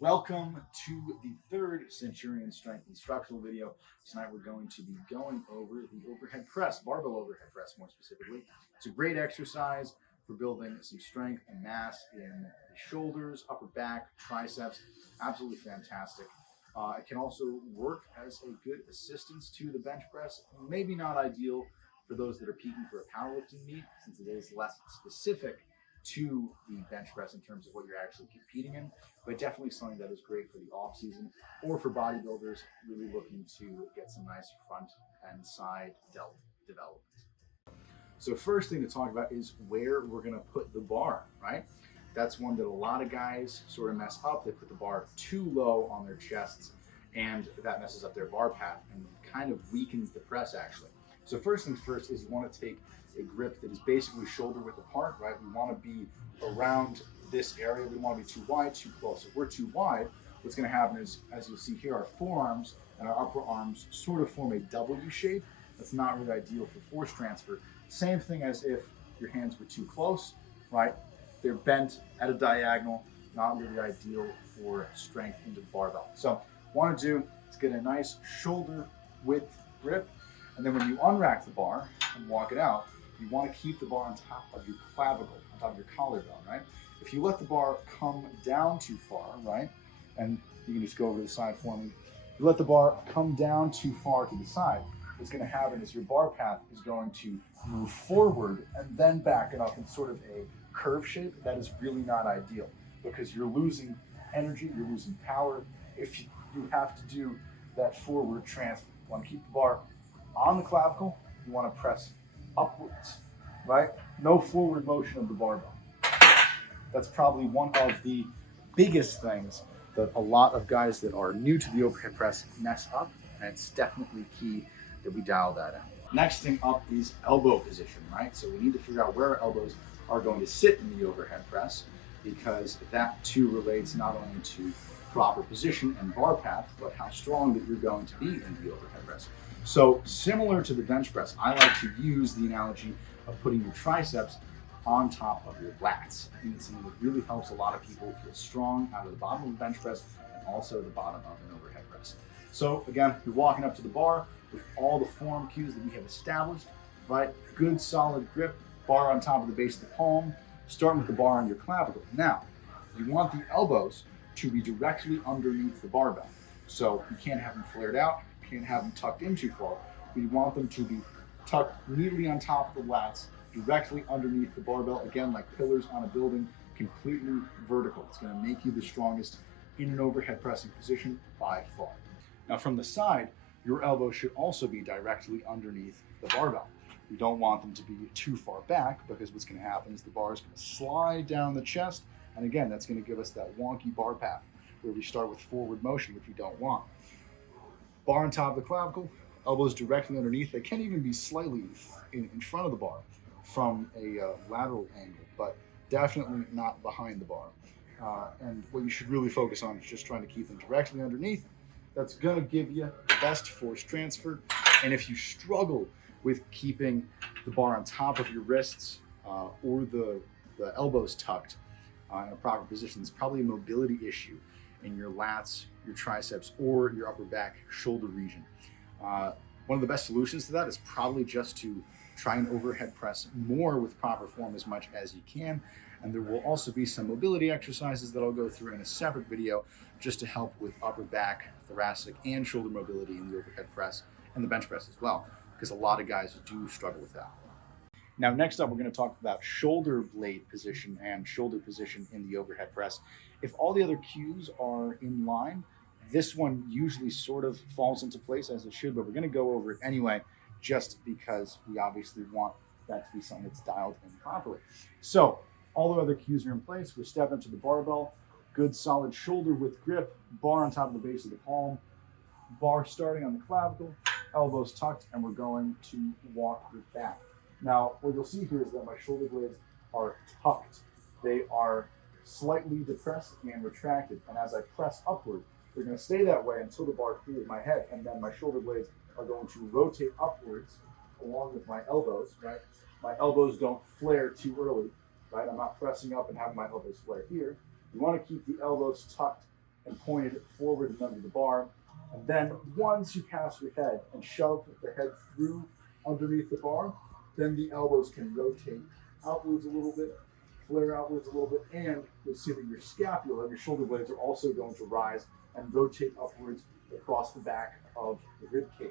Welcome to the third Centurion Strength Instructional video. Tonight we're going to be going over the overhead press, barbell overhead press more specifically. It's a great exercise for building some strength and mass in the shoulders, upper back, triceps. Absolutely fantastic. It can also work as a good assistance to the bench press. Maybe not ideal for those that are peaking for a powerlifting meet, since it is less specific to the bench press in terms of what you're actually competing in, but definitely something that is great for the off season or for bodybuilders really looking to get some nice front and side delt development. So first thing to talk about is where we're going to put the bar, right? That's one that a lot of guys sort of mess up. They put the bar too low on their chests, and that messes up their bar path and kind of weakens the press actually. So first things first is you want to take a grip that is basically shoulder width apart, right? We want to be around this area. We want to be too wide, too close. If we're too wide, what's going to happen is, as you'll see here, our forearms and our upper arms sort of form a W shape. That's not really ideal for force transfer. Same thing as if your hands were too close, right? They're bent at a diagonal, not really ideal for strength into the barbell. So what I want to do is get a nice shoulder width grip, and then when you unrack the bar and walk it out, you want to keep the bar on top of your clavicle, on top of your collarbone, right? If you let the bar come down too far, right, and you can just go over to the side for me, you let the bar come down too far to the side, what's going to happen is your bar path is going to move forward and then back it up in sort of a curve shape. That is really not ideal because you're losing energy, you're losing power if you have to do that forward transfer. You want to keep the bar on the clavicle, you want to press upwards, right? No forward motion of the barbell. That's probably one of the biggest things that a lot of guys that are new to the overhead press mess up, and it's definitely key that we dial that in. Next thing up is elbow position, right? So we need to figure out where our elbows are going to sit in the overhead press, because that too relates not only to proper position and bar path, but how strong that you're going to be in the overhead press. So similar to the bench press, I like to use the analogy of putting your triceps on top of your lats. I think it's something that really helps a lot of people feel strong out of the bottom of the bench press and also the bottom of an overhead press. So again, you're walking up to the bar with all the form cues that we have established, right? Good solid grip, bar on top of the base of the palm, starting with the bar on your clavicle. Now, you want the elbows to be directly underneath the barbell. So you can't have them flared out, you can't have them tucked in too far. We want them to be tucked neatly on top of the lats, directly underneath the barbell, again, like pillars on a building, completely vertical. It's going to make you the strongest in an overhead pressing position by far. Now from the side, your elbows should also be directly underneath the barbell. You don't want them to be too far back, because what's going to happen is the bar is going to slide down the chest, and again, that's going to give us that wonky bar path where we start with forward motion, which we don't want. Bar on top of the clavicle, elbows directly underneath. They can even be slightly in front of the bar from a lateral angle, but definitely not behind the bar. And what you should really focus on is just trying to keep them directly underneath. That's going to give you the best force transfer. And if you struggle with keeping the bar on top of your wrists or the elbows tucked in a proper position, it's probably a mobility issue in your lats, your triceps, or your upper back shoulder region. One of the best solutions to that is probably just to try and overhead press more with proper form as much as you can. And there will also be some mobility exercises that I'll go through in a separate video just to help with upper back, thoracic, and shoulder mobility in the overhead press and the bench press as well, because a lot of guys do struggle with that. Now, next up, we're going to talk about shoulder blade position and shoulder position in the overhead press. If all the other cues are in line, this one usually sort of falls into place as it should, but we're going to go over it anyway, just because we obviously want that to be something that's dialed in properly. So all the other cues are in place. We're stepping into the barbell, good solid shoulder width grip, bar on top of the base of the palm, bar starting on the clavicle, elbows tucked, and we're going to walk it back. Now, what you'll see here is that my shoulder blades are tucked. They are slightly depressed and retracted, and as I press upward, they're going to stay that way until the bar clears my head, and then my shoulder blades are going to rotate upwards along with my elbows, right? My elbows don't flare too early, right? I'm not pressing up and having my elbows flare here. You want to keep the elbows tucked and pointed forward and under the bar. And then once you pass your head and shove the head through underneath the bar, then the elbows can rotate outwards a little bit, flare outwards a little bit, and you'll see that your scapula and your shoulder blades are also going to rise and rotate upwards across the back of the rib cage.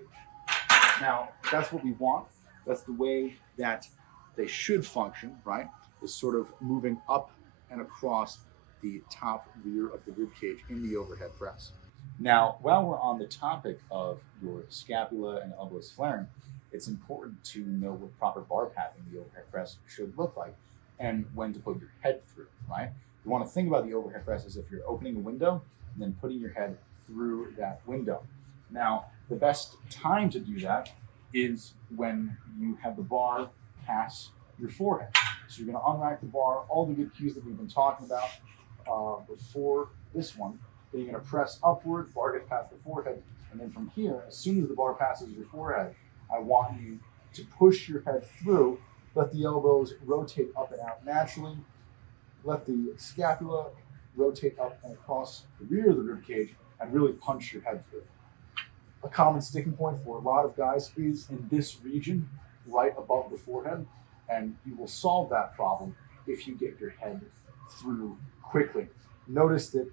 Now, that's what we want. That's the way that they should function, right? Is sort of moving up and across the top rear of the rib cage in the overhead press. Now, while we're on the topic of your scapula and elbows flaring, it's important to know what proper bar path in the overhead press should look like and when to put your head through, right? You want to think about the overhead press as if you're opening a window and then putting your head through that window. Now, the best time to do that is when you have the bar pass your forehead. So you're going to unrack the bar, all the good cues that we've been talking about before this one. Then you're going to press upward, bar gets past the forehead, and then from here, as soon as the bar passes your forehead, I want you to push your head through, let the elbows rotate up and out naturally, let the scapula rotate up and across the rear of the rib cage, and really punch your head through. A common sticking point for a lot of guys is in this region, right above the forehead, and you will solve that problem if you get your head through quickly. Notice that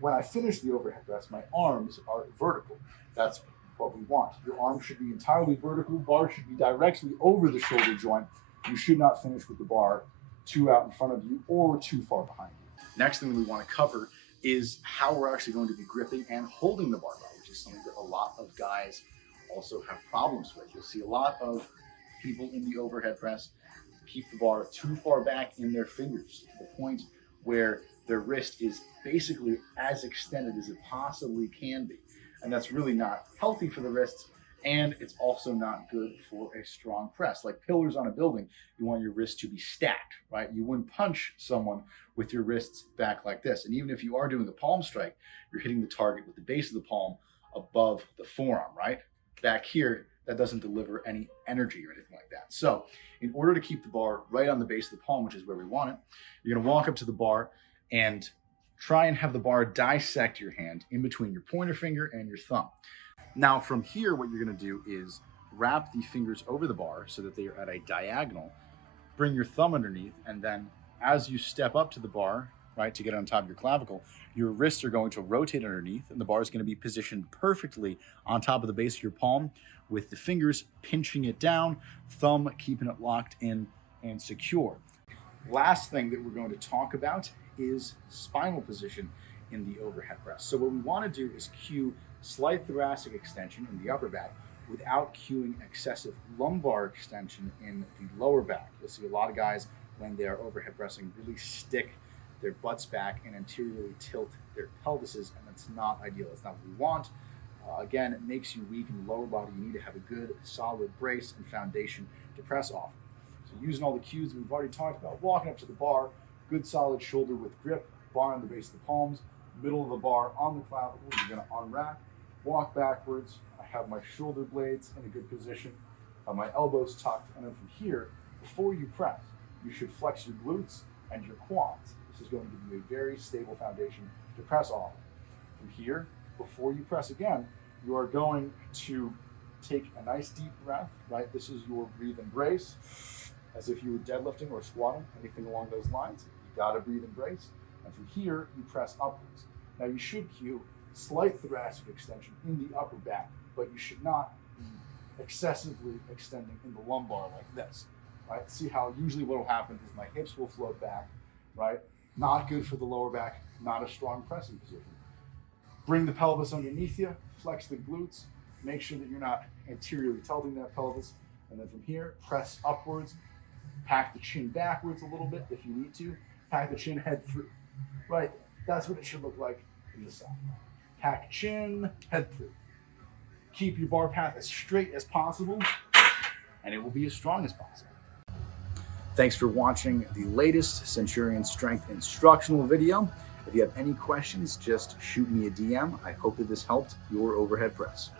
when I finish the overhead press, my arms are vertical. That's what we want. Your arms should be entirely vertical. Bar should be directly over the shoulder joint. You should not finish with the bar too out in front of you or too far behind you. Next thing we want to cover is how we're actually going to be gripping and holding the barbell, which is something that a lot of guys also have problems with. You'll see a lot of people in the overhead press keep the bar too far back in their fingers to the point where their wrist is basically as extended as it possibly can be. And that's really not healthy for the wrists, and it's also not good for a strong press. Like pillars on a building, you want your wrists to be stacked, right? You wouldn't punch someone with your wrists back like this. And even if you are doing a palm strike, you're hitting the target with the base of the palm above the forearm, right? Back here, that doesn't deliver any energy or anything like that. So in order to keep the bar right on the base of the palm, which is where we want it, you're gonna walk up to the bar and try and have the bar dissect your hand in between your pointer finger and your thumb. Now from here, what you're gonna do is wrap the fingers over the bar so that they are at a diagonal, bring your thumb underneath, and then as you step up to the bar, right, to get on top of your clavicle, your wrists are going to rotate underneath and the bar is gonna be positioned perfectly on top of the base of your palm with the fingers pinching it down, thumb keeping it locked in and secure. Last thing that we're going to talk about is spinal position in the overhead press. So what we want to do is cue slight thoracic extension in the upper back without cueing excessive lumbar extension in the lower back. You'll see a lot of guys when they are overhead pressing really stick their butts back and anteriorly tilt their pelvises, and that's not ideal. That's not what we want. Again, it makes you weak in the lower body. You need to have a good solid brace and foundation to press off. So using all the cues that we've already talked about, walking up to the bar, good solid shoulder width grip, bar on the base of the palms, middle of the bar on the clavicle, you're gonna unwrap, walk backwards. I have my shoulder blades in a good position, my elbows tucked, and then from here, before you press, you should flex your glutes and your quads. This is going to give you a very stable foundation to press off. From here, before you press again, you are going to take a nice deep breath, right? This is your breathe and brace, as if you were deadlifting or squatting, anything along those lines. You gotta breathe and brace. And from here, you press upwards. Now you should cue slight thoracic extension in the upper back, but you should not be excessively extending in the lumbar like this, right? See how usually what will happen is my hips will float back, right? Not good for the lower back, not a strong pressing position. Bring the pelvis underneath you, flex the glutes, make sure that you're not anteriorly tilting that pelvis, and then from here, press upwards, pack the chin backwards a little bit if you need to, pack the chin head through. Right, that's what it should look like in the side. Pack chin, head through. Keep your bar path as straight as possible, and it will be as strong as possible. Thanks for watching the latest Centurion Strength instructional video. If you have any questions, just shoot me a DM. I hope that this helped your overhead press.